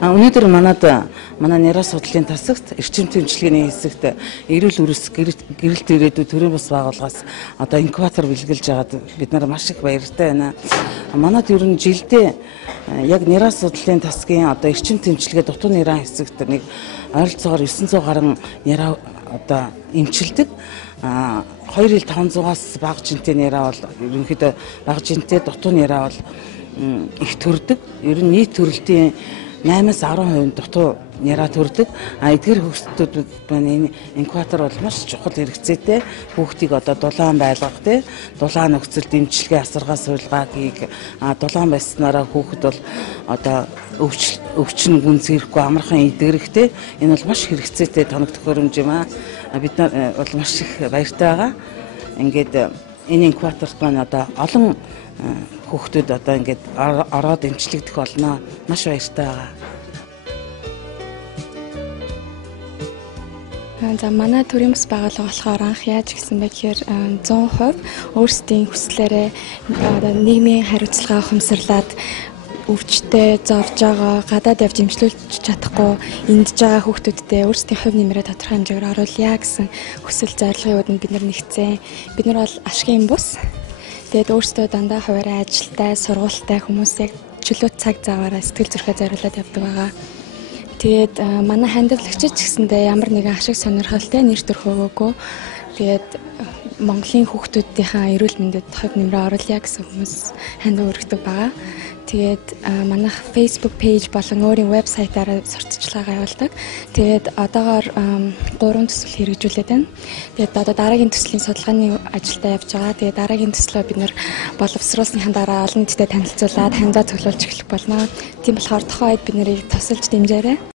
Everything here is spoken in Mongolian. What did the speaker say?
Өнөөдөр манай нэраа судлалын тасагт эрчим тэмчилгээний хэсэгт эрүүл үрс гэрэлт ирээдүйд төрийн бас байгууллагаас одоо инкубатор бэлгэлж байгаад бид нар маш их баяртай байна. Манайд ер нь жилдээ яг нэраа судлалын тасгийн одоо эрчим тэмчилгээ дутуу нэраа хэсэгт нэг ойролцоогоор 900 гаруй нэраа одоо эмчилдэг. 2500-аас бага жинтэй нэраа бол ерөнхийдөө бага жинтэй дутуу нэраа бол их төрдөг. Ер нь нийт төрөлтийн 8-10% дутуу нэраа төрдөг. Эдгээр хүүхдүүд маань энэ инкубатор бол маш чухал хэрэгцээтэй. Хүүхдийг одоо дулаан байлгах тий, дулаан нөхцөл дэмжлэгээ асаргаа суулгааг дулаан байснараа хүүхэд бол одоо өвчин гүн зэрэхгүй амархан идэгрэх тий. Энэ бол маш хэрэгцээтэй тоног төхөөрөмж юм аа. Бид нар бол маш их баяртай байгаа. Ингээд энэ инкубаторт маань одоо олон хүүхдүүд одоо ингээд ороод эмчлэгдэх болно. Маш баяртай байгаа. За манай төрийн бас байгууллага болохоор анх яаж гисэн бэ гэхээр 100% өөрсдийн хүслээрээ нийгмийн хариуцлага ухамсарлаад өвчтөе зовж байгаа гадаад явж эмчлүүлж чадахгүй эндж байгаа хүүхдүүдтэй өөрсдийн хувь нэмрээ тодорхой хэмжээгээр оруулъя гэсэн хүсэл зорилгын үүдэн бид нар нэгцэн. Бид нар бол ашигын бус. Тэгээд өөрсдөө дандаа хуваарай ажилтай, сургуультай хүмүүсийг чөлөө цаг заваараа сэтгэл зүрхээ зориулаад явдаг байгаа. Тэгээд манай хандлагч ч гэсэндээ ямар нэгэн ашиг сонирхолтой нэр төрх өгөөгүй. Тэгээд Монголын хүүхдүүдийнхээ эрүүл мэндэд хувь нэмрээ оруулъя гэсэн хүмүүс хандив өргөдөг байгаа. Тэгээд манайх Facebook page болон өөрийн вебсайтаараа сурталчилгаа явуулдаг. Тэгээд одоогоор 3 төсөл хэрэгжүүлээд байна. Тэгээд одоо дараагийн төслийн судалгааны ажилдаа явж байгаа. Тэгээд дараагийн төслөө бид нэр боловсруулсныхаа дараа олон нийтэд танилцуулаад хандаа цуглуулж эхлэх болно. Тийм болохоор тухайн үед бид нарыг тусалж дэмжээрэй.